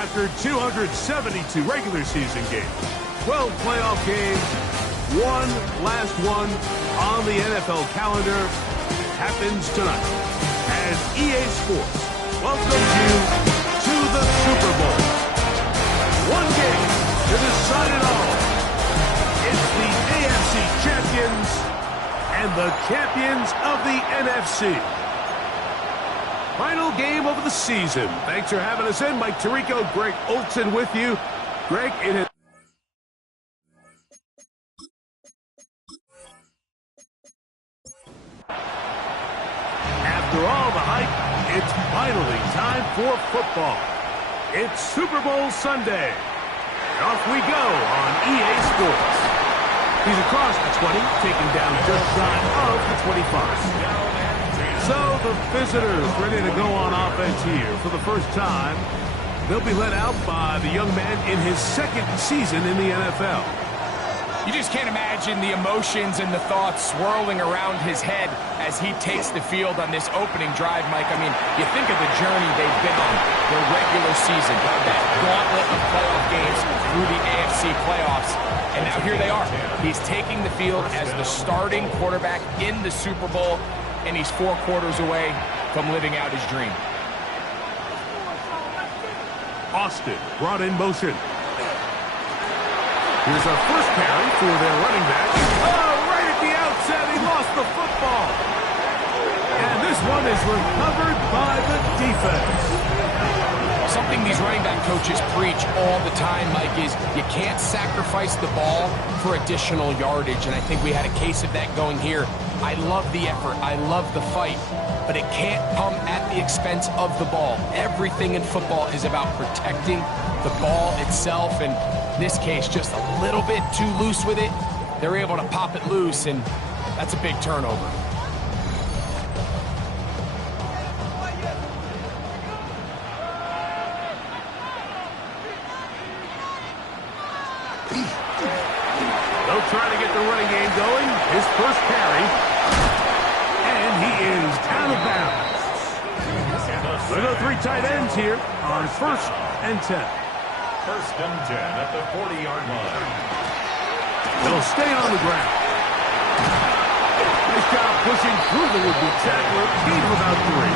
After 272 regular season games, 12 playoff games, one last one on the NFL calendar happens tonight as EA Sports welcomes you to the Super Bowl. One game to decide it all. It's the AFC champions and the champions of the NFC. Final game of the season. Thanks for having us in. Mike Tirico, Greg Olsen with you. Greg, it has... After all the hype, it's finally time for football. It's Super Bowl Sunday. Off we go on EA Sports. He's across the 20, taken down just shy of the 25. So the visitors ready to go on offense here for the first time. They'll be led out by the young man in his second season in the NFL. You just can't imagine the emotions and the thoughts swirling around his head as he takes the field on this opening drive, Mike. I mean, you think of the journey they've been on, their regular season, that gauntlet of playoff games through the AFC playoffs, and now here they are. He's taking the field as the starting quarterback in the Super Bowl, and he's 4 quarters away from living out his dream. Austin brought in motion. Here's our first carry for their running back. Oh, right at the outset, he lost the football. And this one is recovered by the defense. Something these running back coaches preach all the time, Mike, is you can't sacrifice the ball for additional yardage, and I think we had a case of that going here. I love the effort, I love the fight, but it can't come at the expense of the ball. Everything in football is about protecting the ball itself, and in this case, just a little bit too loose with it. They're able to pop it loose, and that's a big turnover. They'll try to get the running game going. His first carry. And he is out of bounds. We'll go 3 tight ends here on 1st and 10. 1st and 10 at the 40-yard line. They'll stay on the ground. Nice job pushing through the would-be tackler. Gain of about 3.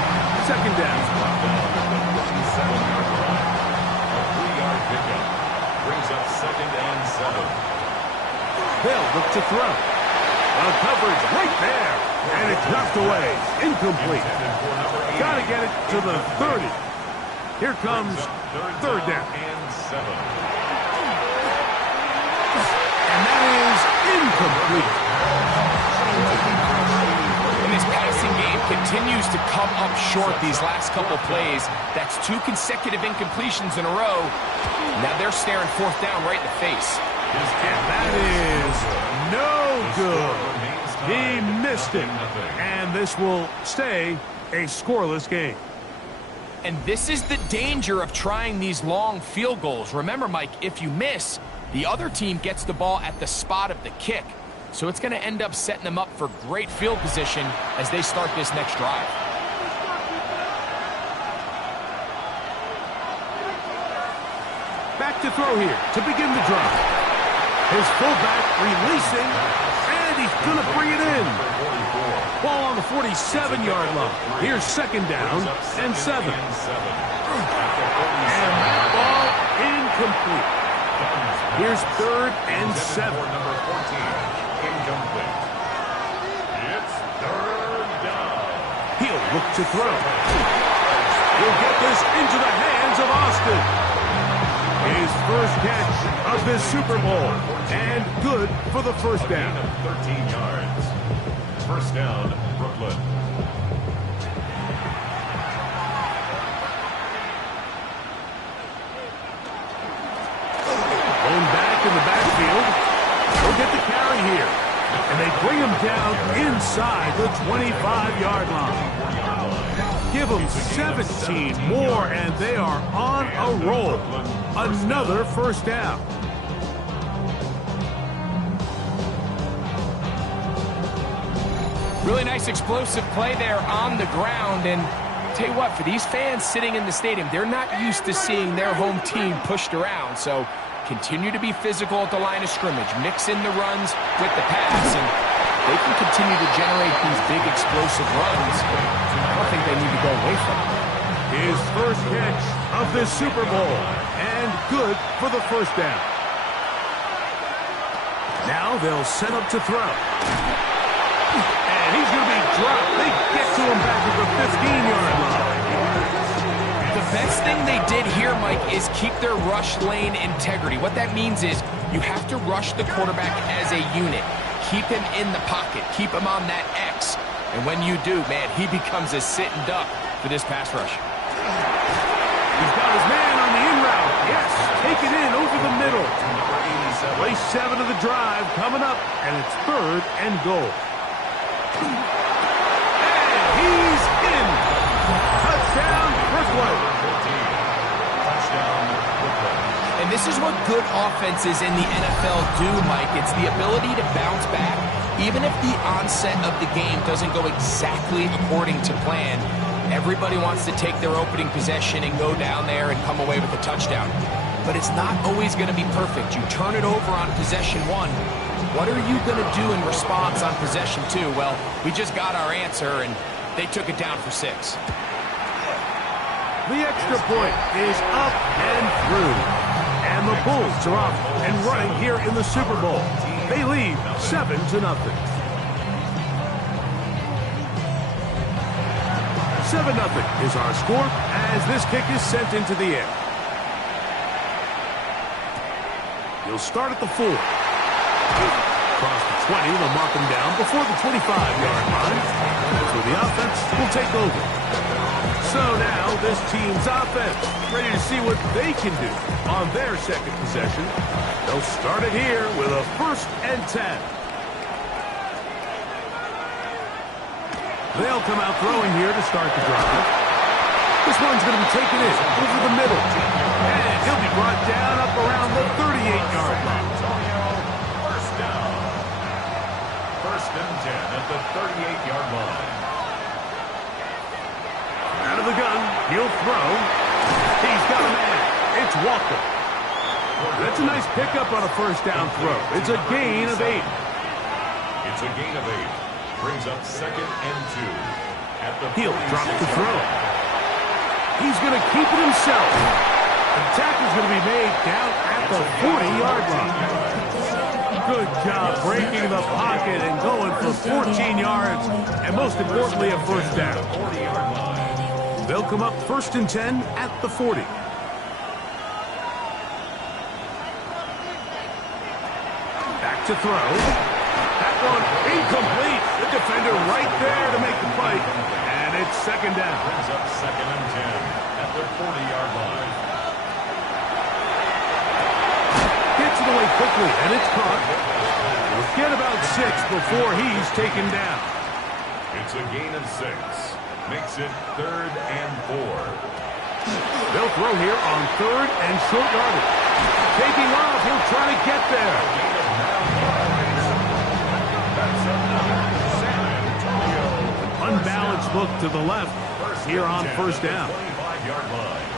2nd down. The 7-yard line. A 3-yard pickup. Brings up 2nd and 7. They'll look to throw. Coverage right there. And it's knocked away. Incomplete. Got to get it to the 30. Here comes 3rd down. And 7. And that is incomplete. And this passing game continues to come up short these last couple plays. That's 2 consecutive incompletions in a row. Now they're staring 4th down right in the face. And that is no good. He missed it. And this will stay a scoreless game. And this is the danger of trying these long field goals. Remember, Mike, if you miss, the other team gets the ball at the spot of the kick. So it's going to end up setting them up for great field position as they start this next drive. Back to throw here to begin the drive. His fullback releasing, and he's going to bring it in. Ball on the 47-yard line. Here's 2nd down and 7. And that ball incomplete. Here's 3rd and 7. Number 14, incomplete. It's 3rd down. He'll look to throw. He'll get this into the hands of Austin. His first catch of this Super Bowl, and good for the 1st down. 13 yards. 1st down, Brooklyn. Going back in the backfield. He'll get the carry here. And they bring him down inside the 25-yard line. Give them 17 more, and they are on a roll. Another 1st down. Really nice explosive play there on the ground, and tell you what, for these fans sitting in the stadium, they're not used to seeing their home team pushed around. So continue to be physical at the line of scrimmage. Mix in the runs with the pass, and they can continue to generate these big explosive runs. I don't think they need to go away from it. His first catch of this Super Bowl, and good for the first down. Now they'll set up to throw. And he's going to be dropped. They get to him back at the 15-yard line. The best thing they did here, Mike, is keep their rush lane integrity. What that means is you have to rush the quarterback as a unit. Keep him in the pocket. Keep him on that X. And when you do, man, he becomes a sitting duck for this pass rush. He's got his man on the in route. Yes, take it in over the middle. Play 7 of the drive coming up, and it's 3rd and goal. And he's in. Touchdown, Brooklyn. And this is what good offenses in the NFL do, Mike. It's the ability to bounce back, even if the onset of the game doesn't go exactly according to plan. Everybody wants to take their opening possession and go down there and come away with a touchdown. But it's not always going to be perfect. You turn it over on possession 1. What are you going to do in response on possession 2? Well, we just got our answer, and they took it down for 6. The extra point is up and through. And the Bulls are off and running here in the Super Bowl. They lead 7-0. 7-0 is our score as this kick is sent into the air. He'll start at the 4. Across the 20, they'll mark him down before the 25-yard line. So the offense will take over. So now this team's offense ready to see what they can do on their second possession. They'll start it here with a 1st and 10. They'll come out throwing here to start the drive. This one's going to be taken in over the middle. And he'll be brought down up around the 38-yard line. First down. 1st and 10 at the 38-yard line. Out of the gun, he'll throw. He's got a man. It's Walker. That's a nice pickup on a 1st down throw. It's a gain of 8. It's a gain of 8. Brings up 2nd and 2. At the He'll drop the throw. He's going to keep it himself. The tackle's going to be made down at the 40-yard line. Good job breaking the pocket and going for 14 yards, and most importantly, a 1st down. They'll come up 1st and 10 at the 40. Back to throw. That one incomplete. The defender right there to make the play. And it's 2nd down. Brings up 2nd and 10 at the 40-yard line. Gets it away quickly, and it's caught. We'll get about 6 before he's taken down. It's a gain of 6. Makes it 3rd and 4. They'll throw here on 3rd and short yardage. Taking off, he'll try to get there. An unbalanced look to the left here on 1st down. 25-yard line.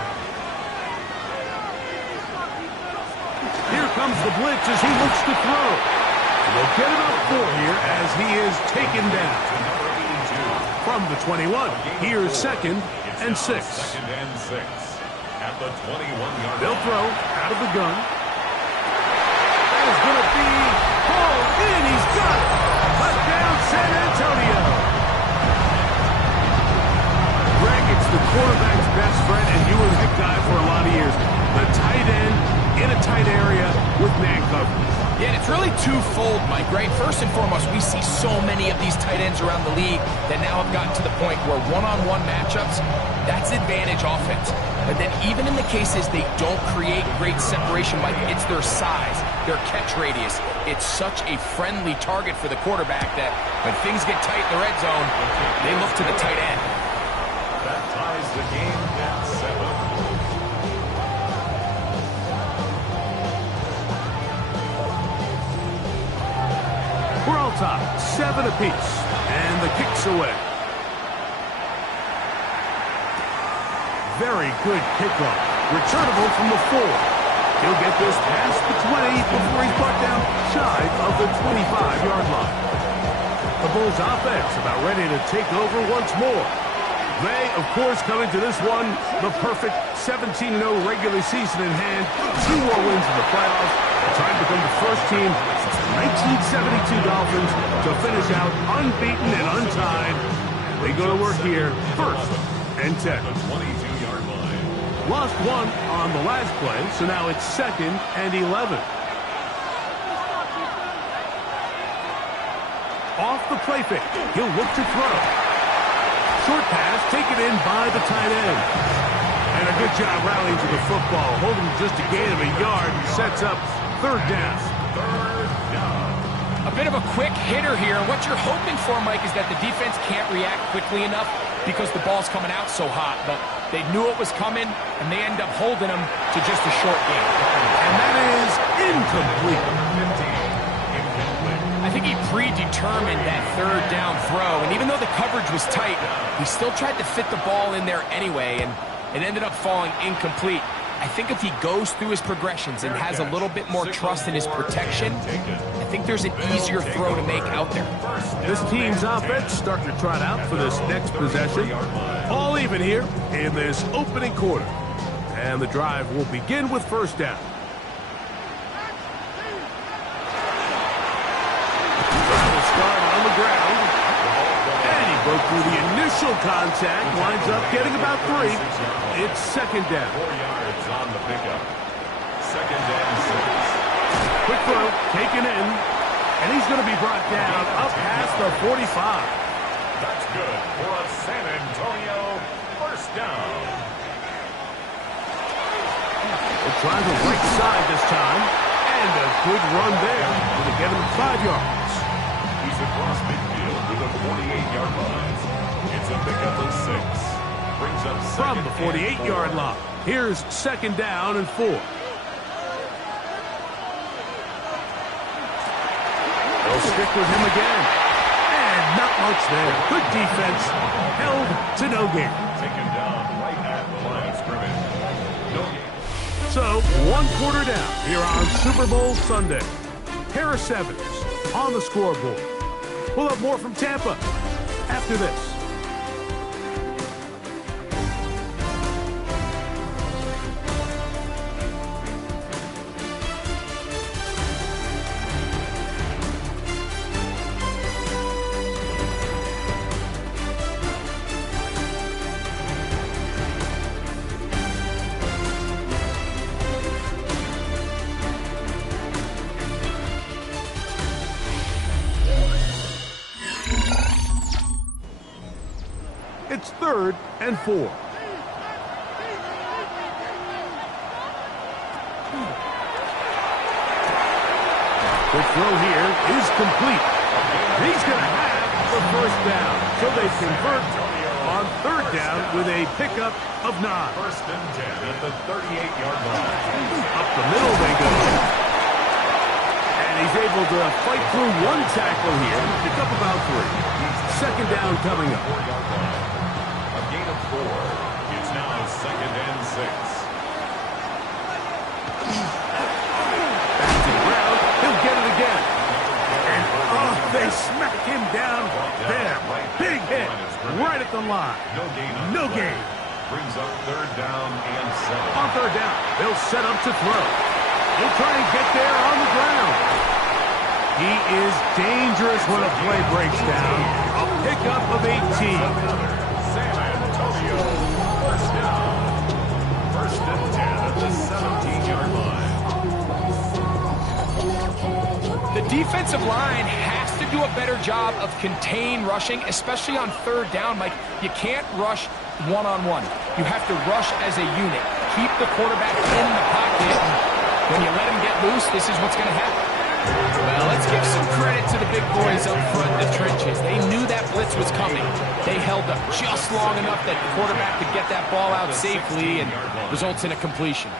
Here comes the blitz as he looks to throw. We'll get about 4 here as he is taken down. From the 21, here's 2nd and 6. 2nd and 6 at the 21-yard line. They'll throw out of the gun. That is going to be hauled in. He's got it. Touchdown, San Antonio. Greg, it's the quarterback's best friend, and you were the guy for a lot of years. The tight end in a tight area with man coverage. Yeah, and it's really twofold, Mike, right? First and foremost, we see so many of these tight ends around the league that now have gotten to the point where one-on-one matchups, that's advantage offense. But then even in the cases they don't create great separation, Mike, it's their size, their catch radius. It's such a friendly target for the quarterback that when things get tight in the red zone, they look to the tight end. That ties the game at 7. We're all tied, 7 apiece, and the kick's away. very good kickoff. Returnable from the 4. He'll get this past the 20 before he's brought down shy of the 25-yard line. The Bulls offense about ready to take over once more. They, of course, coming to this one, the perfect 17-0 regular season in hand. 2 more wins in the playoffs. Trying to become the first team since the 1972 Dolphins to finish out unbeaten and untied. They go to work here, 1st and 10. Lost 1 on the last play, so now it's 2nd and 11. Off the play fake, he'll look to throw. Short pass taken in by the tight end. And a good job rallying to the football, holding just a gain of a yard and sets up 3rd down. A bit of a quick hitter here. What you're hoping for, Mike, is that the defense can't react quickly enough because the ball's coming out so hot. But they knew it was coming, and they end up holding them to just a short gain. And that is incomplete. I think he predetermined that 3rd down throw, and even though the coverage was tight, he still tried to fit the ball in there anyway, and it ended up falling incomplete. I think if he goes through his progressions and has a little bit more trust in his protection, I think there's an easier throw to make out there. This team's offense starting to trot out for this next possession. All even here in this opening quarter. And the drive will begin with 1st down. Start on the ground. And he broke through the initial contact. Winds up getting about 3. It's 2nd down. 4 yards on the pickup. 2nd and 6. Quick throw, taken in. And he's going to be brought down up past the 45. That's good for a San Antonio 1st down. We'll try the right side this time. And a good run there. Going to get him 5 yards. He's across midfield with a 48-yard line. It's a pickup of 6. Brings up from the 48-yard line. Here's 2nd down and 4. They'll stick with him again. And not much there. Good defense. Held to no gain. Taken down right at the line of scrimmage. No gain. So, 1 quarter down here on Super Bowl Sunday. Harris Evans on the scoreboard. We'll have more from Tampa after this. It's 3rd and 4. The throw here is complete. He's going to have the 1st down. So they convert on 3rd down with a pickup of 9. 1st and 10 at the 38-yard line. Up the middle they go. And he's able to fight through 1 tackle here. Pick up about 3. 2nd down coming up. 4-yard line. A gain of 4. It's now 2nd and 6. Back to the ground. He'll get it again. And they smack him down there. Big hit right at the line. No gain. No gain. Brings up 3rd down and 7. On 3rd down, they'll set up to throw. He'll try and get there on the ground. He is dangerous when a play breaks down. A pickup of 18. San Antonio, 1st down. 1st and 10 at the 17-yard line. The defensive line has to do a better job of contained rushing, especially on 3rd down. Mike, you can't rush one-on-one. You have to rush as a unit. Keep the quarterback in the pocket. When you let him get loose, this is what's going to happen. Well, let's give some credit to the big boys up front in the trenches. They knew that blitz was coming. They held up just long enough that the quarterback could get that ball out safely and results in a completion.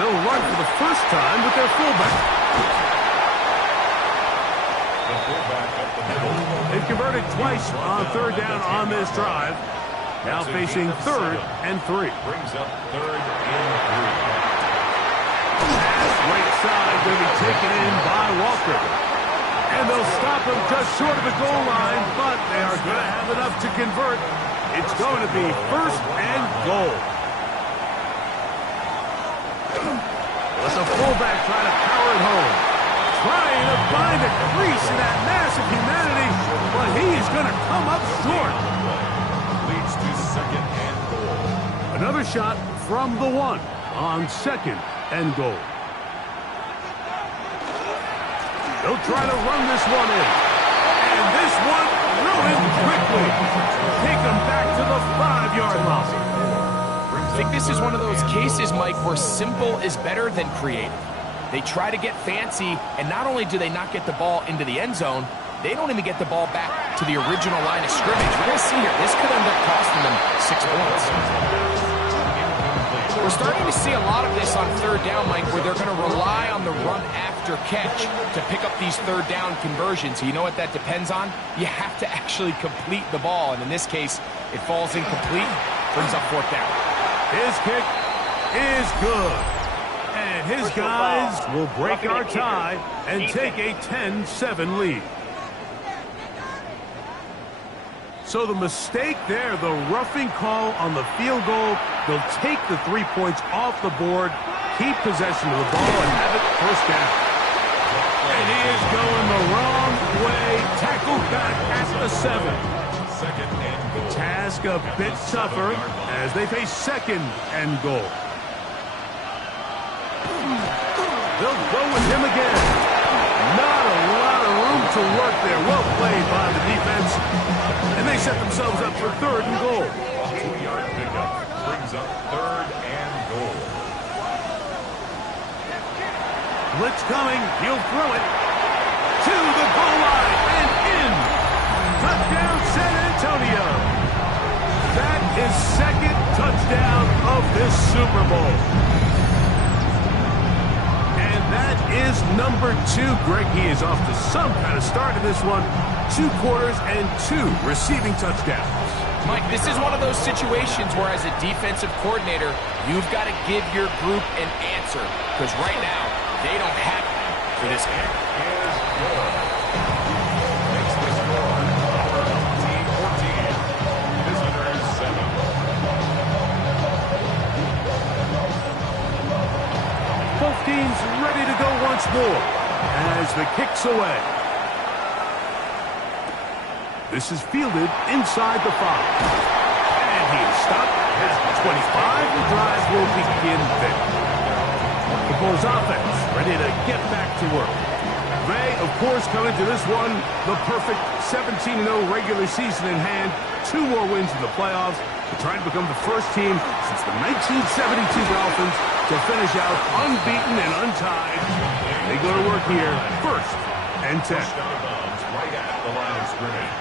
They'll run for the first time with their fullback. The fullback up the middle. They've converted twice on 3rd down on this drive. Now facing 3rd and 3. Brings up 3rd and 3. Pass right side going to be taken in by Walker. And they'll stop him just short of the goal line, but they are going to have enough to convert. It's going to be 1st and goal. Let the fullback try to power it home. Trying to find a crease in that mass of humanity, but he is going to come up short. Leads to 2nd and goal. Another shot from the 1 on 2nd and goal. They'll try to run this one in. And this one ruined quickly. Take them back to the 5-yard line. I think this is one of those cases, Mike, where simple is better than creative. They try to get fancy, and not only do they not get the ball into the end zone, they don't even get the ball back to the original line of scrimmage. We're going to see here, this could end up costing them 6 points. We're starting to see a lot of this on 3rd down, Mike, where they're going to rely on the run after catch to pick up these 3rd down conversions. You know what that depends on? You have to actually complete the ball, and in this case, it falls incomplete, brings up 4th down. His kick is good. And his guys will break our tie and take a 10-7 lead. So the mistake there, the roughing call on the field goal, they'll take the 3 points off the board, keep possession of the ball, and have it 1st down. And he is going the wrong way, tackled back at the 7. 2nd and goal. Task a bit tougher as they face 2nd and goal. They'll go with him again. Not a lot of room to work there. Well played by the defense. And they set themselves up for 3rd and goal. 2-yard pickup brings up 3rd and goal. Blitz coming. He'll throw it to the goal line and in. Touchdown, San Antonio. That is 2nd touchdown of this Super Bowl. That is number 2. Greg, he is off to some kind of start in this one. 2 quarters and 2 receiving touchdowns. Mike, this is one of those situations where as a defensive coordinator, you've got to give your group an answer. Because right now, they don't have it for this game. Makes the score. Team 14. Visitors 7. Both teams ready to go once more as the kick's away. This is fielded inside the 5. And he is stopped at the 25. The drive will begin there. The Bulls offense ready to get back to work. They, of course, come into this one the perfect 17-0 regular season in hand. 2 more wins in the playoffs. They're trying to become the first team since the 1972 Dolphins to finish out unbeaten and untied. They go to work here, 1st and 10. Right at the line of scrimmage.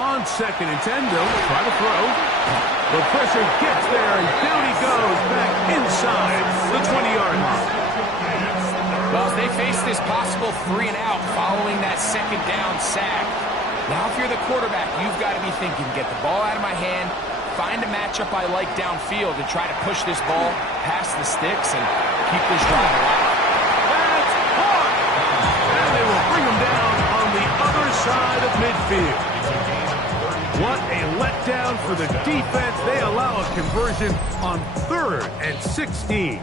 On 2nd and 10, they'll try to throw. The pressure gets there, and down he goes back inside the 20-yard line. Well, as they face this possible 3 and out following that 2nd down sack, now if you're the quarterback, you've got to be thinking, get the ball out of my hand, find a matchup I like downfield and try to push this ball past the sticks and keep this drive alive. That's hard! And they will bring him down on the other side of midfield. What a letdown for the defense. They allow a conversion on 3rd and 16.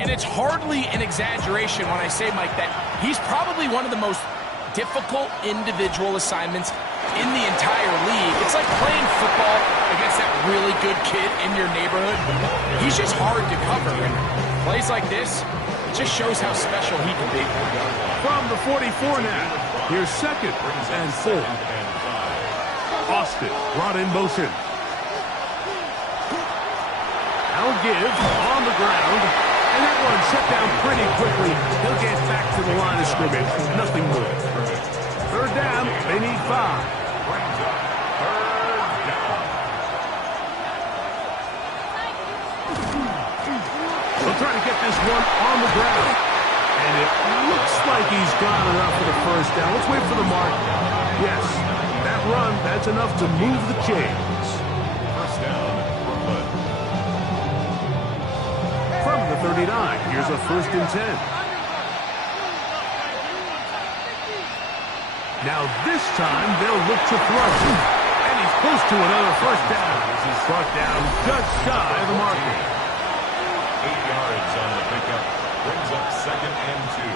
And it's hardly an exaggeration when I say, Mike, that he's probably one of the most difficult individual assignments in the entire league. It's like playing football against that really good kid in your neighborhood. He's just hard to cover. And plays like this, it just shows how special he can be. From the 44 now, here's 2nd and 4. Austin brought in motion. Now give on the ground. And that one shut down pretty quickly. He'll get back to the line of scrimmage. Nothing more. 3rd down. They need 5. They'll try to get this one on the ground. And it looks like he's got enough for the first down. Let's wait for the mark. Yes, that run, that's enough to move the chains. First down, Brooklyn. From the 39, here's a 1st and 10. Now this time, they'll look to throw. And he's close to another first down. This is brought down just shy of the marker. 8 yards on the pickup. Brings up 2nd and 2.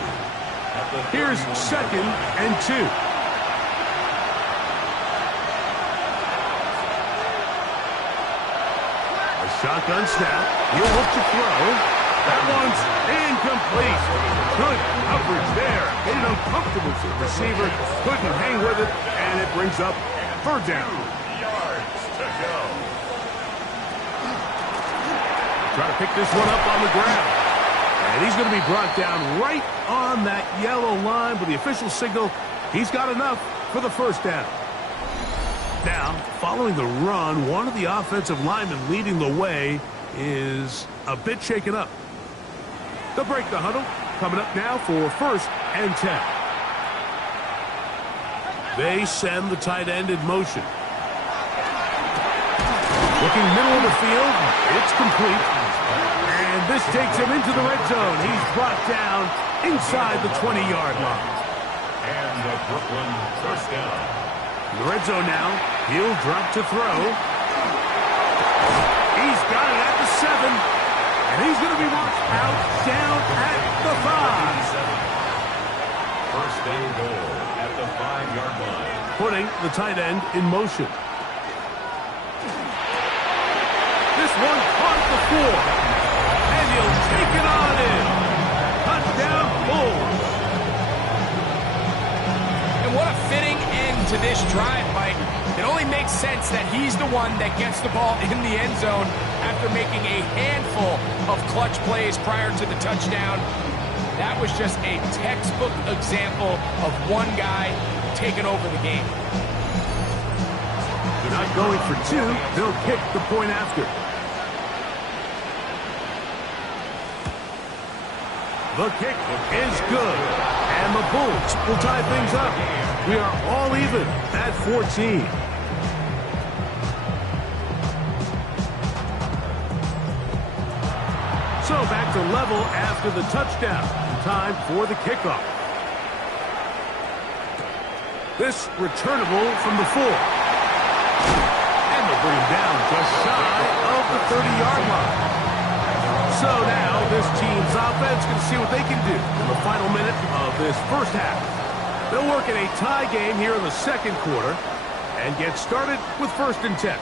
At the Here's 2nd and 2. A shotgun snap. He'll look to throw. That one's incomplete. Good coverage there. Made it uncomfortable for the receiver. Couldn't hang with it, and it brings up 3rd down. yards to go. Try to pick this one up on the ground. And he's going to be brought down right on that yellow line with the official signal. He's got enough for the 1st down. Now, following the run, one of the offensive linemen leading the way is a bit shaken up. They'll break the huddle. Coming up now for 1st and 10. They send the tight end in motion. Looking middle of the field. It's complete. And this takes him into the red zone. He's brought down inside the 20-yard line. And the Brooklyn 1st down. In the red zone now. He'll drop to throw. He's got it at the 7. And he's going to be marked out down at the 5. 1st and goal at the 5-yard line. Putting the tight end in motion. This one caught the 4. And he'll take it on in. Touchdown, Bulls. And what a fitting end to this drive, Mike. It only makes sense that he's the one that gets the ball in the end zone after making a handful of clutch plays prior to the touchdown. That was just a textbook example of one guy taking over the game. They're not going for 2. They'll kick the point after. The kick is good. And the Bulls will tie things up. We are all even at 14. So back to level after the touchdown. Time for the kickoff. This returnable from the 4. And they'll bring him down just shy of the 30-yard line. So now this team's offense can see what they can do in the final minute of this 1st half. They'll work in a tie game here in the 2nd quarter and get started with 1st and 10.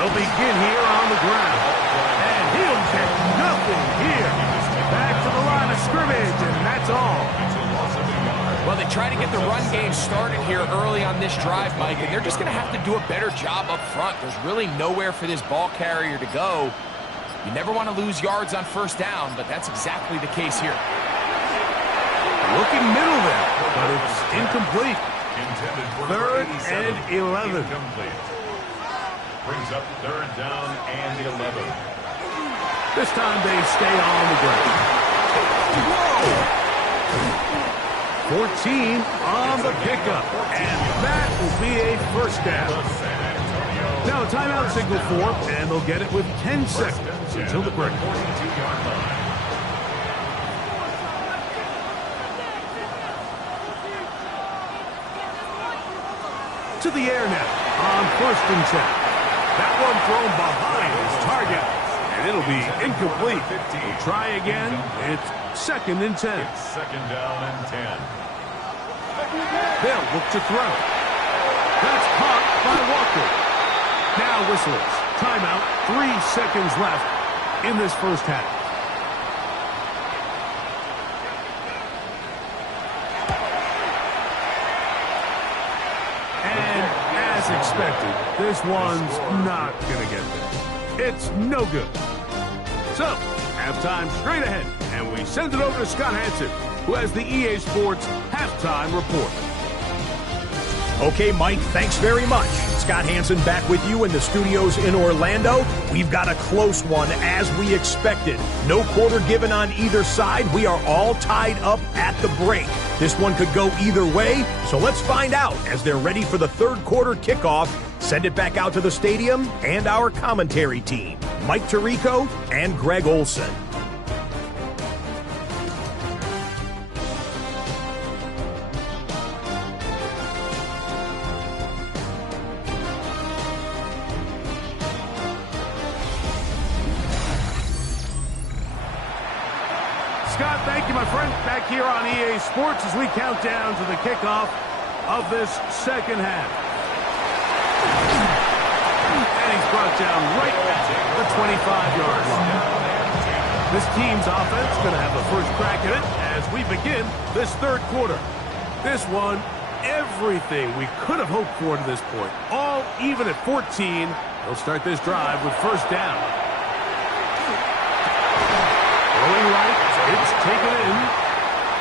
They'll begin here on the ground. And he'll get nothing here. Back to the line of scrimmage, and that's all. Well, they try to get the run game started here early on this drive, Mike, and they're just going to have to do a better job up front. There's really nowhere for this ball carrier to go. You never want to lose yards on 1st down, but that's exactly the case here. Looking middle there, but it's incomplete. 3rd and 11. Incomplete. Brings up 3rd down and 11. This time they stay on the ground. Whoa! 14 on the pickup, and that will be a 1st down. Now a timeout signal for, and they'll get it with 10 seconds until the break. 42-yard line. To the air now on 1st and 10. That one thrown behind his target, and it'll be incomplete. We'll try again. It's 2nd and 10. It's 2nd down and 10. They'll look to throw. That's caught by Walker. Now whistles. Timeout. 3 seconds left in this 1st half. And as expected, this one's not going to get there. It's no good. So, halftime straight ahead, and we send it over to Scott Hanson, who has the EA Sports halftime report. Okay, Mike, thanks very much. It's Scott Hansen back with you in the studios in Orlando. We've got a close one as we expected. No quarter given on either side. We are all tied up at the break. This one could go either way, so let's find out as they're ready for the third quarter kickoff. Send it back out to the stadium and our commentary team, Mike Tirico and Greg Olson. Scott, thank you, my friend. Back here on EA Sports as we count down to the kickoff of this second half. And he's brought down right at the 25-yard line. This team's offense going to have the first crack at it as we begin this third quarter. This one, everything we could have hoped for to this point. All even at 14. They'll start this drive with first down. Going right, it's taken in,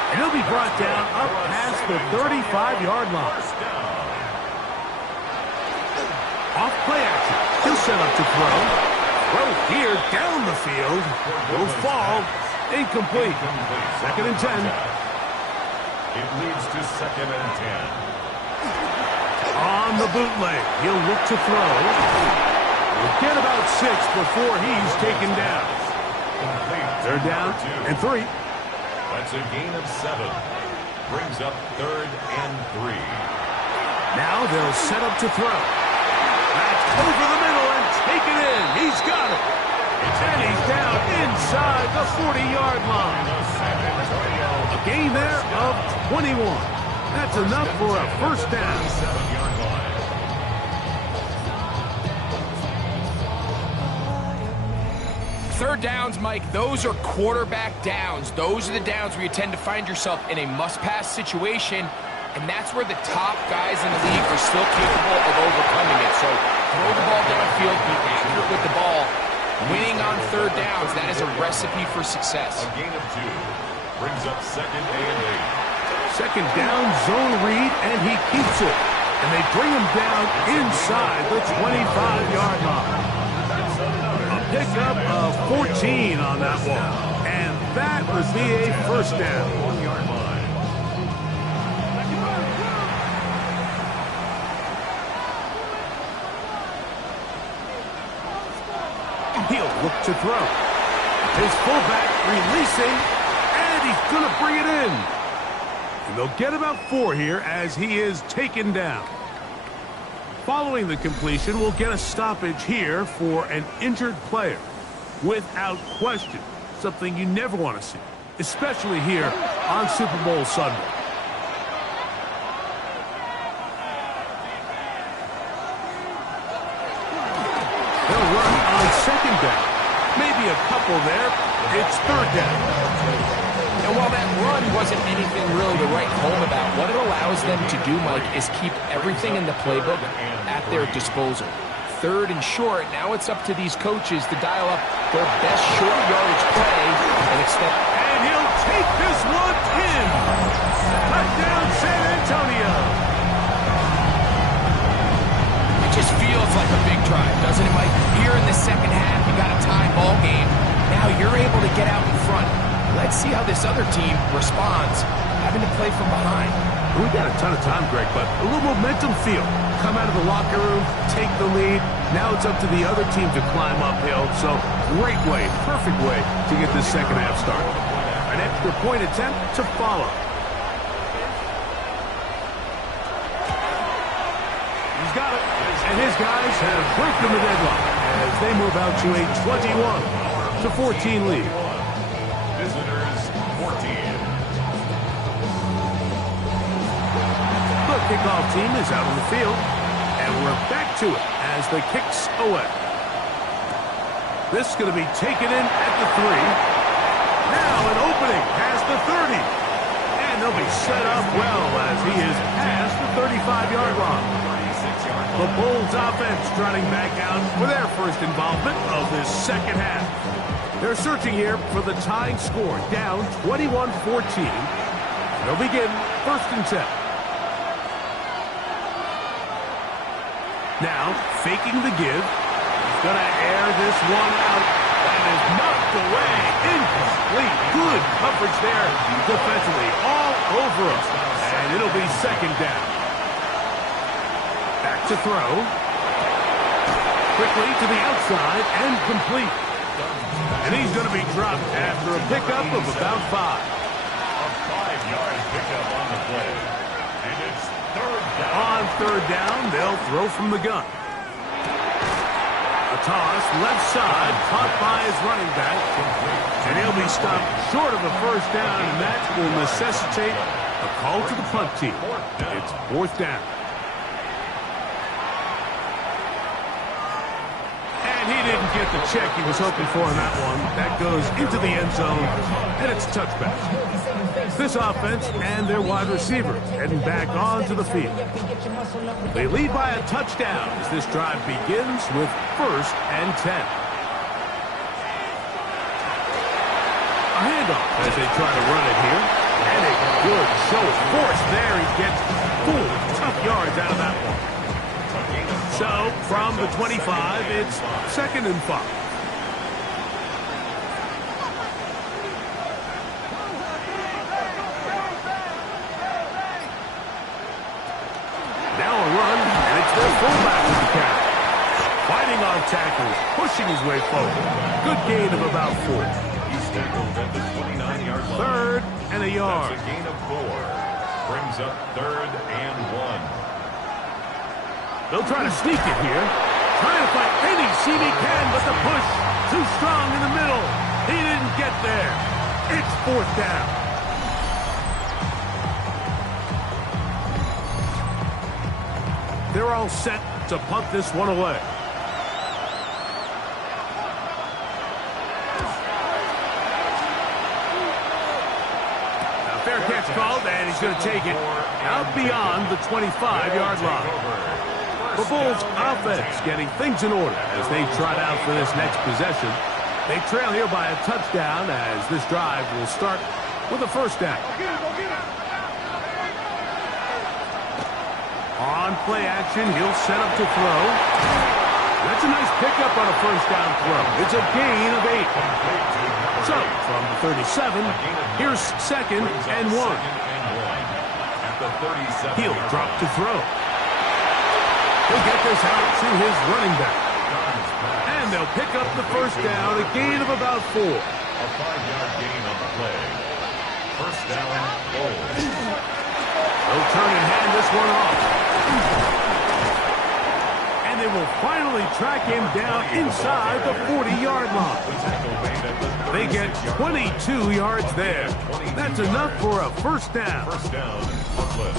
and he'll be brought down up past the 35-yard line. Off play action. He'll set up to throw. Throw here down the field. Will fall. Incomplete. Second and 10. It leads to second and 10. On the bootleg. He'll look to throw. He'll get about 6 before he's taken down. They're down and 3. That's a gain of 7. Brings up third and 3. Now they'll set up to throw. That's over the middle and taken in. He's got it. And he's down inside the 40-yard line. A gain there of 21. That's enough for a first down. 7-yard line. Third downs, Mike, those are quarterback downs. Those are the downs where you tend to find yourself in a must-pass situation, and that's where the top guys in the league are still capable of overcoming it. So throw the ball downfield, be accurate with the ball. Winning on third downs, that is a recipe for success. A gain of 2. Brings up second and 8. Second down, zone read, and he keeps it. And they bring him down inside the 25-yard line. Pickup of 14 on that one. And that would be a first down. 1-yard line. He'll look to throw. His fullback releasing, and he's going to bring it in. And they'll get about 4 here as he is taken down. Following the completion, we'll get a stoppage here for an injured player. Without question, something you never want to see, especially here on Super Bowl Sunday. They'll run on second down. Maybe a couple there. It's third down. And while that run wasn't anything really to write home about, what it allows them to do, Mike, is keep everything in the playbook at their disposal. Third and short, now it's up to these coaches to dial up their best short yardage play and extend. And he'll take this one in. Touchdown, San Antonio. It just feels like a big drive, doesn't it, Mike? Here in the second half, you got a tie ball game. Now you're able to get out in front. Let's see how this other team responds, having to play from behind. We got a ton of time, Greg, but a little momentum feel. Come out of the locker room, take the lead. Now it's up to the other team to climb uphill. So great way, perfect way to get this second half started. An extra point attempt to follow. He's got it. And his guys have broken the deadlock as they move out to a 21-14 lead. Visitors 14. The kickoff team is out on the field, and we're back to it as the kick's away. This is going to be taken in at the 3. Now an opening past the 30. And they'll be set up well as he is past the 35-yard line. The Bulls offense trotting back out for their first involvement of this second half. They're searching here for the tying score, down 21-14. They'll begin first and 10. Now, faking the give. He's going to air this one out. That is knocked away. Incomplete. Good coverage there defensively. All over him. And it'll be second down. Back to throw. Quickly to the outside and complete. And he's going to be dropped after a pickup of about 5. A 5-yard pickup on the play. And it's third down. On third down, they'll throw from the gun. A toss, left side, caught by his running back. And he'll be stopped short of a first down, and that will necessitate a call to the punt team. It's fourth down. And he didn't get the check he was hoping for on that one. That goes into the end zone, and it's touchback. This offense and their wide receiver heading back onto the field. They lead by a touchdown as this drive begins with 1st and 10. A handoff as they try to run it here. And a good show of force there. He gets 4 tough yards out of that one. So, from the 25, it's 2nd and 5. Fullback with the catch. Fighting off tackles, pushing his way forward. Good gain of about 4. He's tackled at the 29-yard line. 3rd and a yard. That's a gain of 4. Brings up 3rd and 1. They'll try to sneak it here. Trying to find any seam he can, but the push too strong in the middle. He didn't get there. It's 4th down. They're all set to punt this one away. Now, fair catch called, and he's going to take it out beyond the 25-yard line. The Bulls offense getting things in order as they trot out for this next possession. They trail here by a touchdown as this drive will start with a first down. On play action, he'll set up to throw. That's a nice pickup on a first down throw. It's a gain of 8. So, from the 37, here's 2nd and 1. He'll drop to throw. He'll get this out to his running back. And they'll pick up the first down, a gain of about 4. A 5-yard gain on the play. First down, Bulls. They'll turn and hand this one off. And they will finally track him down inside the 40-yard line. They get 22 yards there. That's enough for a first down. First down, Brooklyn.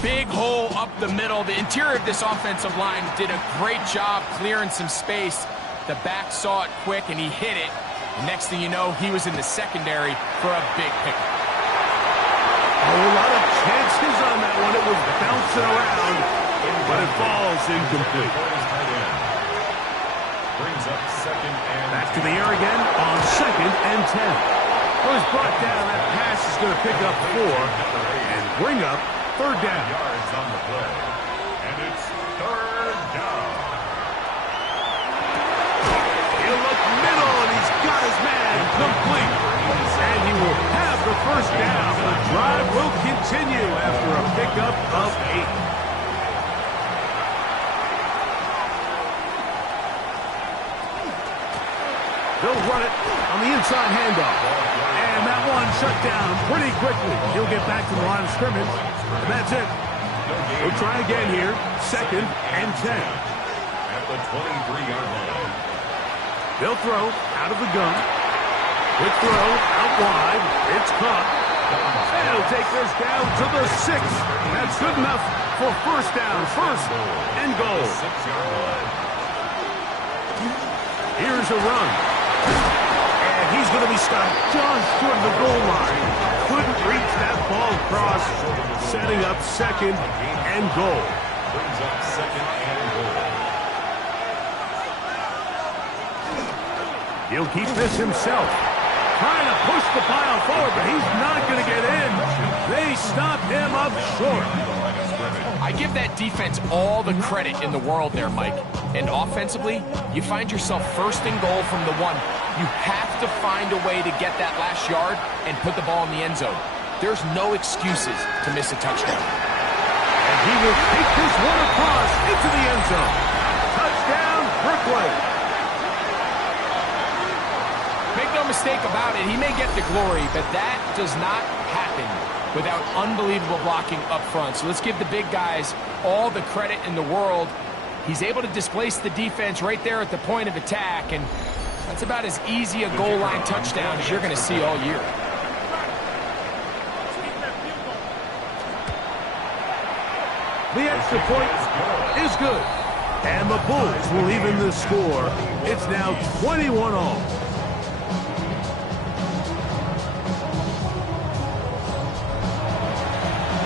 Big hole up the middle. The interior of this offensive line did a great job clearing some space. The back saw it quick, and he hit it. Next thing you know, he was in the secondary for a big pickup. A lot of chances on that one. It was bouncing around, but it falls incomplete. Brings up 2nd and Back to the air again on 2nd and 10. Well, he's brought down. That pass is going to pick up 4 and bring up 3rd down. yards on the play. And it's 3rd down. He'll look middle, and he's got his man complete. And he will have the first down. The drive will continue after a pickup of 8. They'll run it on the inside handoff. And that one shut down pretty quickly. He'll get back to the line of scrimmage. And that's it. We'll try again here. 2nd and 10. At the 23-yard line. They'll throw out of the gun. Quick throw out wide. It's caught. And he'll take this down to the 6. That's good enough for first down. 1st and goal. 6-yard line. Here's a run. And he's going to be stopped just short of the goal line. Couldn't reach that ball across. Setting up 2nd and goal. Brings up 2nd and goal. He'll keep this himself. Trying to push the pile forward, but he's not going to get in. They stop him up short. I give that defense all the credit in the world there, Mike. And offensively, you find yourself first and goal from the 1. You have to find a way to get that last yard and put the ball in the end zone. There's no excuses to miss a touchdown. And he will take this one across into the end zone. Touchdown, Brooklyn. Make no mistake about it, he may get the glory, but that does not happen without unbelievable blocking up front. So let's give the big guys all the credit in the world. He's able to displace the defense right there at the point of attack, and that's about as easy a goal line touchdown as you're going to see all year. The extra point is good. And the Bulls will even the score. It's now 21-all.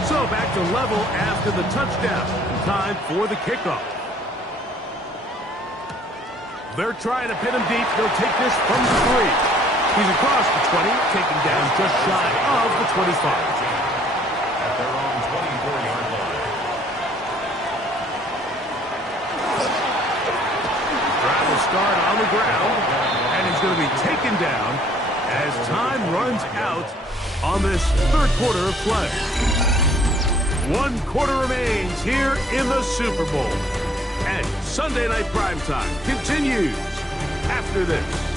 So back to level after the touchdown. Time for the kickoff. They're trying to pin him deep. They'll take this from the 3. He's across the 20, taken down just shy of the 25. At their own 24-yard line. Drive will start on the ground, and he's going to be taken down as time runs out on this third quarter of play. 1 quarter remains here in the Super Bowl. And Sunday Night Primetime continues after this.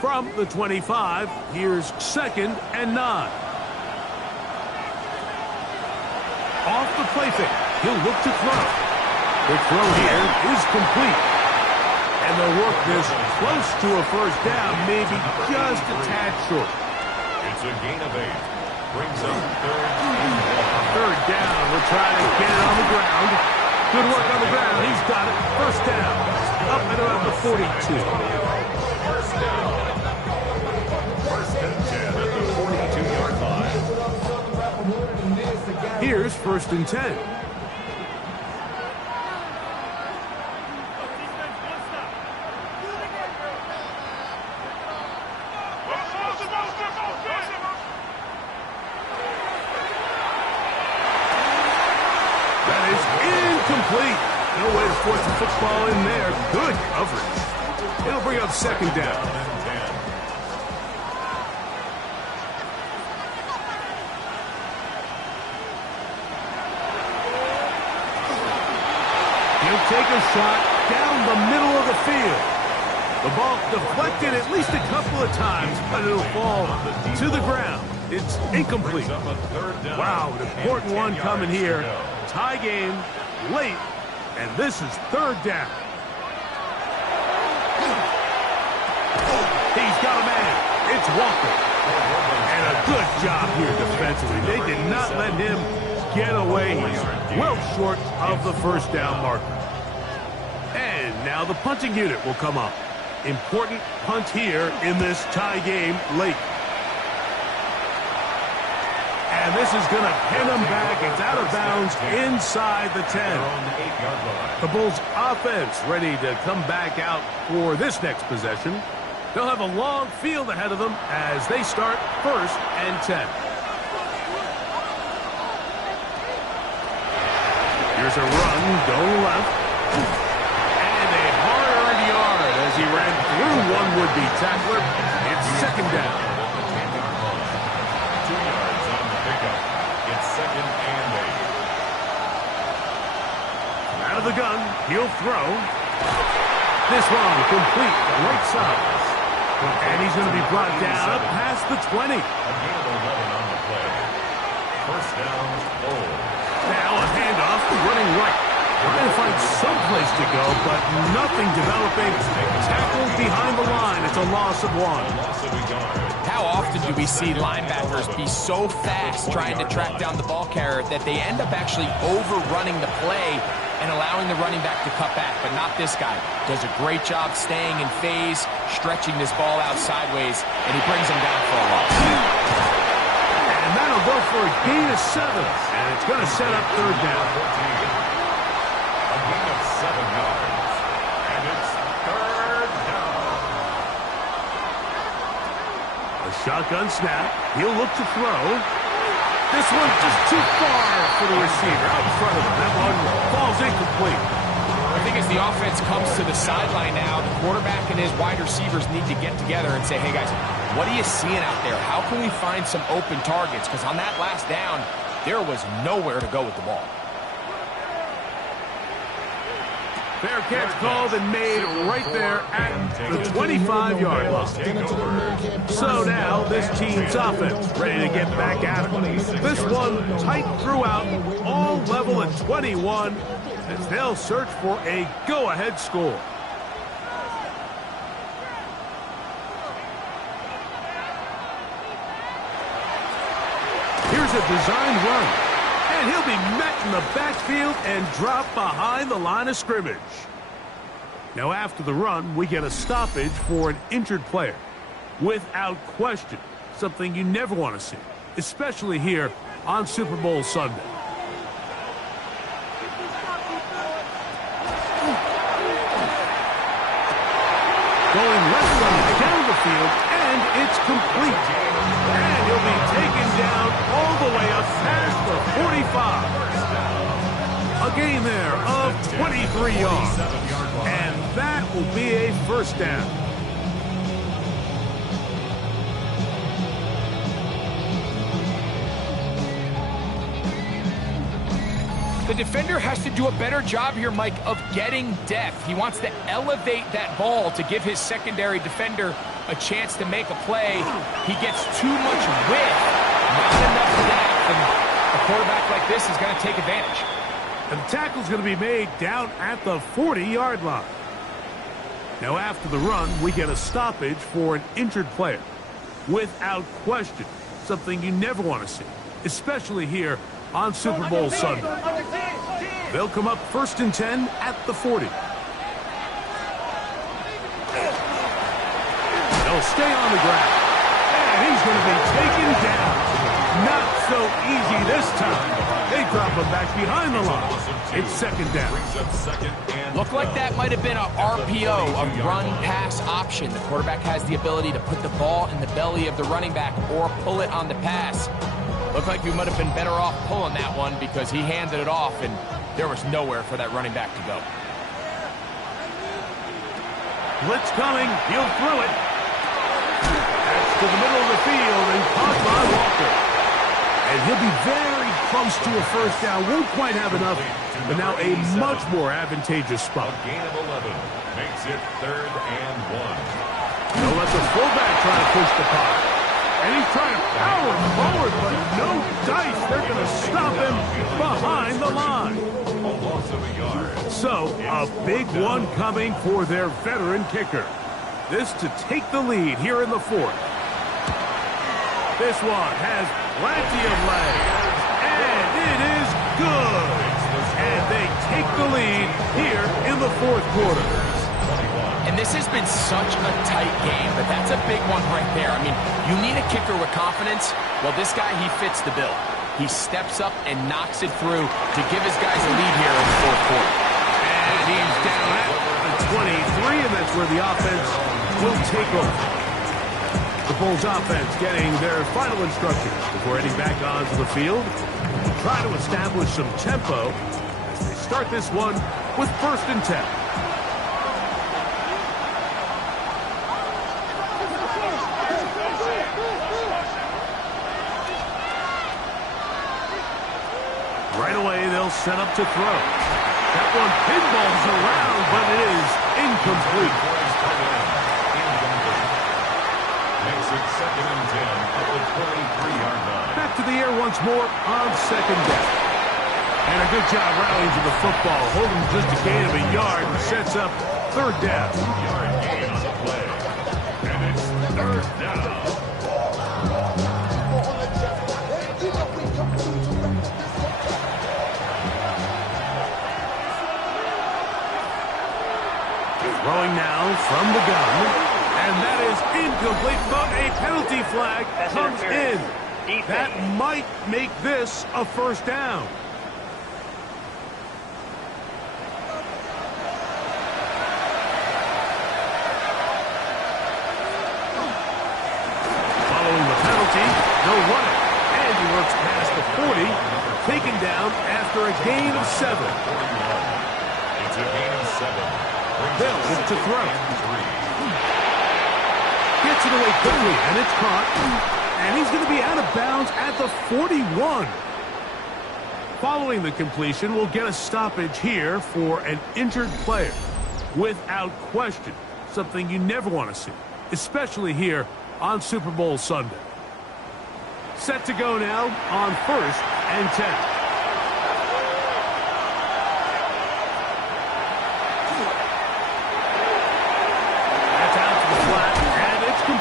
From the 25, here's 2nd and 9. Off the play fake, he'll look to throw. The throw here is complete. And they'll work this close to a first down, maybe just a tad short. It's a gain of 8. Brings up 3rd and 1. Third down, we're trying to get it on the ground. Good work on the ground, he's got it. First down, up and around the 42. First down. 1st and 10 at the 42-yard line. Here's 1st and 10. That is incomplete. No way to force the football in there. Good coverage. It'll bring up 2nd down. He'll take a shot down the middle of the field. The ball deflected at least a couple of times, but it'll fall to the ground. It's incomplete. Wow, an important one coming here. Tie game, late, and this is 3rd down. He's got a man. It's Walker. And a good job here defensively. They did not let him get away. He's well short of the first down marker. And now the punting unit will come up. Important punt here in this tie game late. And this is going to pin him back. It's out of bounds inside the 10. The Bulls offense ready to come back out for this next possession. They'll have a long field ahead of them as they start 1st and 10. Here's a run going left. And a hard-earned yard as he ran through one would-be tackler. It's 2nd down. 2 yards on the pickup. It's 2nd and 8. Out of the gun, he'll throw. This one complete, right side. And he's going to be brought down up past the 20. A gain of 11 on the play. First down, Bulls. Now a handoff running right. Trying to find some place to go, but nothing developing. Tackled behind the line. It's a loss of 1. How often do we see linebackers be so fast trying to track down the ball carrier that they end up actually overrunning the play and allowing the running back to cut back, but not this guy. Does a great job staying in phase, stretching this ball out sideways, and he brings him down for a loss. And that'll go for a gain of 7, and it's going to set up 3rd down. A gain of 7 yards, and it's 3rd down. A shotgun snap. He'll look to throw. This one's just too far for the receiver. Out in front of him. That one falls incomplete. I think as the offense comes to the sideline now, the quarterback and his wide receivers need to get together and say, hey, guys, what are you seeing out there? How can we find some open targets? Because on that last down, there was nowhere to go with the ball. Fair catch called and made right there at the 25-yard line. So now this team's offense ready to get back at it. This one tight throughout, all level at 21 as they'll search for a go-ahead score. Here's a designed run. And he'll be met in the backfield and dropped behind the line of scrimmage. Now after the run, we get a stoppage for an injured player. Without question, something you never want to see, especially here on Super Bowl Sunday. Going left side down the field, and it's complete. And he'll be taken down all the way up past the 45. A gain there of 23 yards. And that will be a 1st down. The defender has to do a better job here, Mike, of getting depth. He wants to elevate that ball to give his secondary defender a chance to make a play. He gets too much width, not enough depth, and a quarterback like this is going to take advantage. And the tackle's going to be made down at the 40-yard line. Now after the run, we get a stoppage for an injured player. Without question, something you never want to see, especially here on Super Bowl Sunday. They'll come up 1st and 10 at the 40. They'll stay on the ground. And he's going to be taken down. Not so easy this time. They drop him back behind the line. It's 2nd down. Looked like that might have been a RPO, a run-pass option. The quarterback has the ability to put the ball in the belly of the running back or pull it on the pass. Looked like we might have been better off pulling that one because he handed it off and there was nowhere for that running back to go. Blitz coming. He'll throw it. That's to the middle of the field and caught by Walker. And he'll be very close to a 1st down. Won't quite have enough, but now a much more advantageous spot. A gain of 11 makes it 3rd and 1. They'll let the fullback try to push the pot. And he's trying to power forward, but no dice. They're going to stop him behind the line. A loss of a yard. So, a big one coming for their veteran kicker. This to take the lead here in the 4th. This one has plenty of legs. And it is good. And they take the lead here in the 4th quarter. And this has been such a tight game, but that's a big one right there. I mean, you need a kicker with confidence. Well, this guy, he fits the bill. He steps up and knocks it through to give his guys a lead here in the 4th quarter. And he's down at the 23, and that's where the offense will take over. The Bulls offense getting their final instructions before heading back onto the field. Try to establish some tempo as they start this one with 1st and 10. Right away, they'll set up to throw. That one pinballs around, but it is incomplete. Makes it 2nd and 10 at the 23-yard line. Back to the air once more on 2nd down. And a good job rallying to the football. Holding just a gain of a yard and sets up third down. Yard gain on the play. And it's third down. Throwing now from the gun. And that is incomplete, but a penalty flag comes in. That might make this a first down. Following the penalty, they'll run it. And he works past the 40, taken down after a gain of 7. It's a gain of 7. Bill with to throw. Gets it away quickly, and it's caught. And he's going to be out of bounds at the 41. Following the completion, we'll get a stoppage here for an injured player. Without question, something you never want to see, especially here on Super Bowl Sunday. Set to go now on 1st and 10.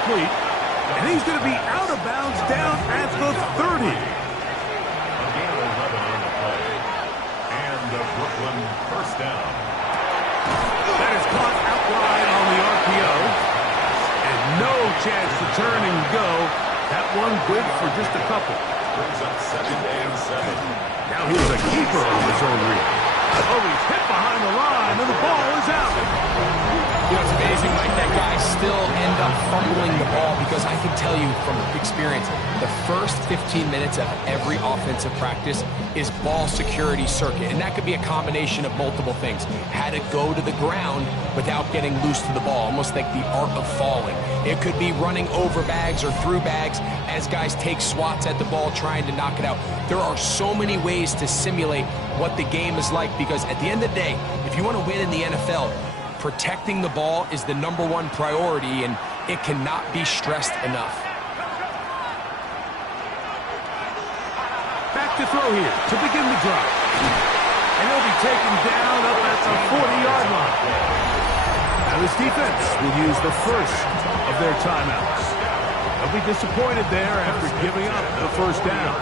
And he's going to be out of bounds down at the 30. A gain of 11 on the play. And the Brooklyn first down. That is caught out wide on the RPO. And no chance to turn and go. That one good for just a couple. Brings up 2nd and 7. Now here's a keeper on his own read. Oh, he's hit behind the line, and the ball is out. You know, it's amazing, Mike, that guys still end up fumbling the ball because I can tell you from experience, the first 15 minutes of every offensive practice is ball security circuit. And that could be a combination of multiple things. How to go to the ground without getting loose to the ball, almost like the art of falling. It could be running over bags or through bags as guys take swats at the ball trying to knock it out. There are so many ways to simulate what the game is like because at the end of the day, if you want to win in the NFL, protecting the ball is the #1 priority, and it cannot be stressed enough. Back to throw here to begin the drive. And he'll be taken down up at the 40-yard line. Now this defense will use the first of their timeouts. They'll be disappointed there after giving up the first down.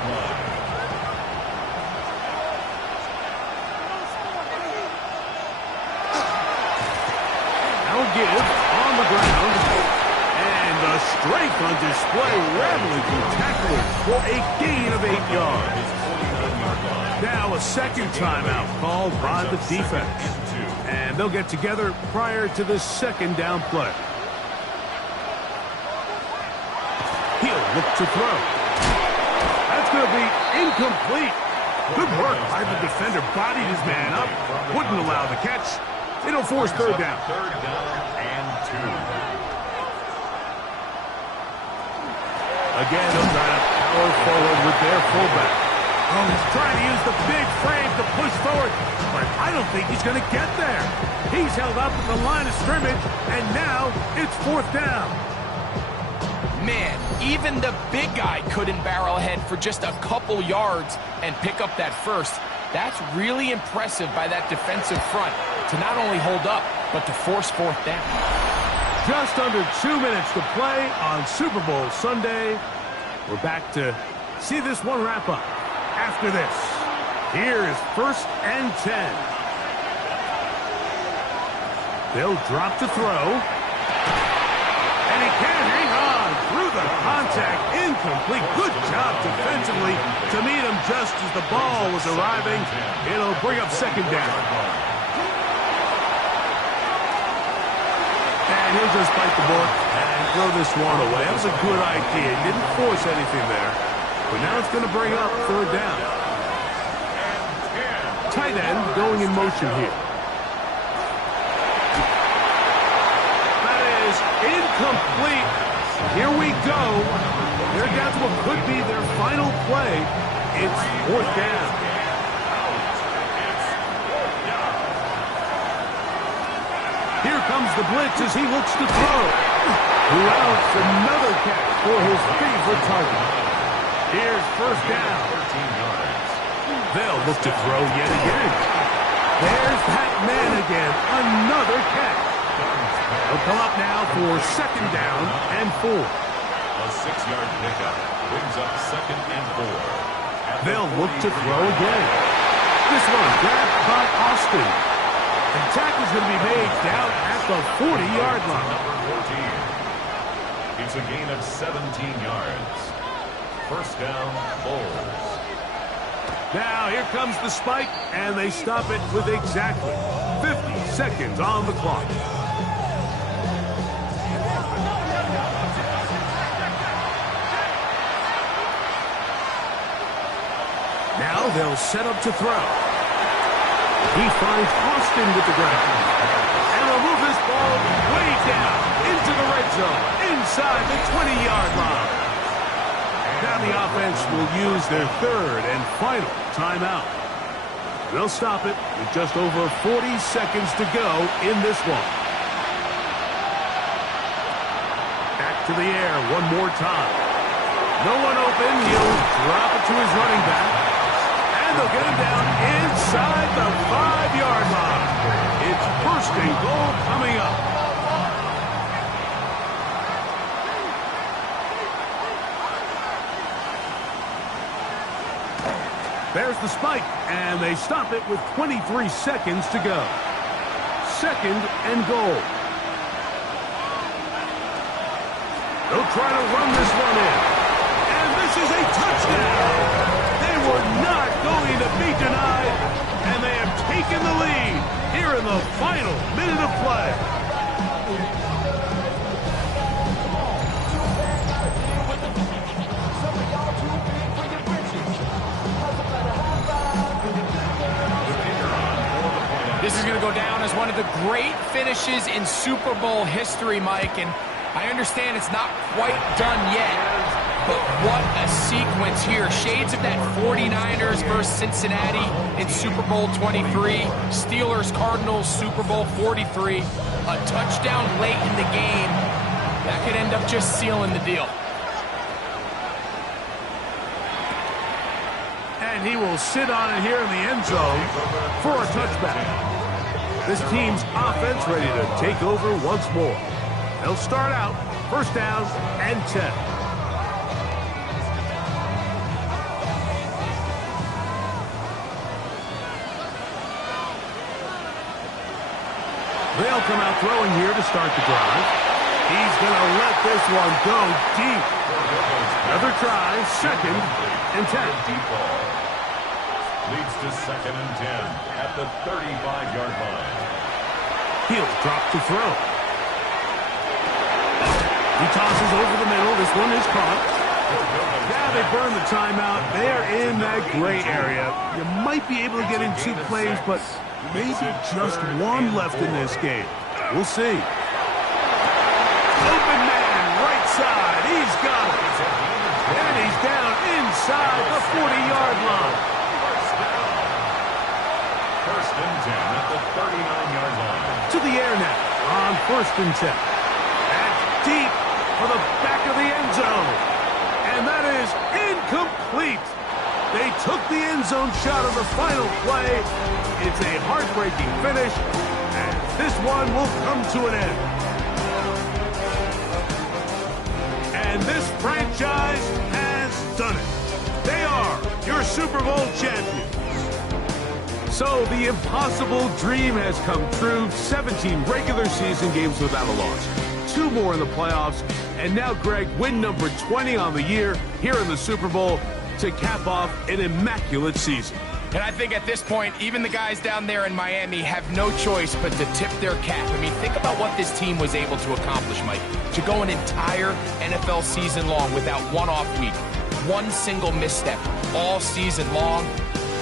Give on the ground, and the strength on display, rattling through tacklers for a gain of 8 yards. Now a second timeout called by the defense, and they'll get together prior to the second down play. He'll look to throw. That's going to be incomplete. Good work by the defender, bodied his man up, wouldn't allow the catch. It'll force third down. Third down and 2. Again, they'll try to power forward with their fullback. Oh, he's trying to use the big frame to push forward, but I don't think he's going to get there. He's held up at the line of scrimmage, and now it's 4th down. Man, even the big guy couldn't barrel ahead for just a couple yards and pick up that first. That's really impressive by that defensive front to not only hold up, but to force 4th down. Just under 2 minutes to play on Super Bowl Sunday. We're back to see this one wrap up. After this, here is 1st and 10. They'll drop the throw. And he can't hang on through the contact. Incomplete. Good job defensively to meet him just as the ball was arriving. It'll bring up 2nd down. And he'll just bite the bullet and throw this one away. That was a good idea. Didn't force anything there. But now it's going to bring up 3rd down. Tight end going in motion here. That is incomplete. Here we go. They're down to what could be their final play. It's 4th down. Here comes the blitz as he looks to throw. Louch, another catch for his favorite target. Here's 1st down. 13 yards. They'll look to throw yet again. There's that man again. Another catch. They'll come up now for second down and 4. A 6-yard pickup brings up second and 4. They'll look to throw again. This one grabbed by Austin. The tackle's going to be made down at the 40-yard line. Number 14. It's a gain of 17 yards. First down, Bulls. Now here comes the spike, and they stop it with exactly 50 seconds on the clock. Now they'll set up to throw. He finds Austin with the ground. And will move this ball way down into the red zone, inside the 20-yard line. Now the offense will use their third and final timeout. They'll stop it with just over 40 seconds to go in this one. Back to the air one more time. No one open. He'll drop it to his running back. And they'll get him down inside the 5-yard line. It's first and goal coming up. There's the spike, and they stop it with 23 seconds to go. Second and goal. They'll try to run this one in. And this is a touchdown. They were not going to be denied, and they have taken the lead here in the final minute of play. This is going to go down as one of the great finishes in Super Bowl history, Mike, and I understand it's not quite done yet, but what a sequence here. Shades of that 49ers versus Cincinnati in Super Bowl 23, Steelers-Cardinals Super Bowl 43, a touchdown late in the game. That could end up just sealing the deal. And he will sit on it here in the end zone for a touchback. This team's offense ready to take over once more. They'll start out first down and 10. They'll come out throwing here to start the drive. He's going to let this one go deep. Another try, second and 10. Deep ball. Leads to second and 10 at the 35-yard line. He'll drop to throw. He tosses over the middle. This one is caught. Now they burn the timeout. They are in that gray area. You might be able to get in 2 plays, but maybe just one left in this game. We'll see. Open man, right side. He's got it. And he's down inside the 40-yard line. First and 10 at the 39-yard line. To the air now on first and 10. And deep for the back of the end zone. And that is incomplete. They took the end zone shot of the final play. It's a heartbreaking finish, and this one will come to an end. And this franchise has done it. They are your Super Bowl champions. So the impossible dream has come true. 17 regular season games without a loss. 2 more in the playoffs. And now, Greg, win number 20 on the year here in the Super Bowl to cap off an immaculate season. And I think at this point, even the guys down there in Miami have no choice but to tip their cap. I mean, think about what this team was able to accomplish, Mike. To go an entire NFL season long without one off week, one single misstep, all season long.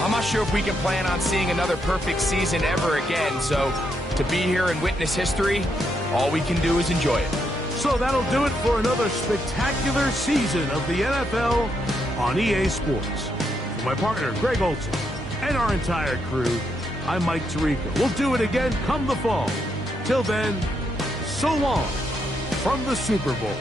I'm not sure if we can plan on seeing another perfect season ever again. So to be here and witness history, all we can do is enjoy it. So that'll do it for another spectacular season of the NFL on EA Sports. For my partner, Greg Olson, and our entire crew, I'm Mike Tirico. We'll do it again come the fall. Till then, so long from the Super Bowl.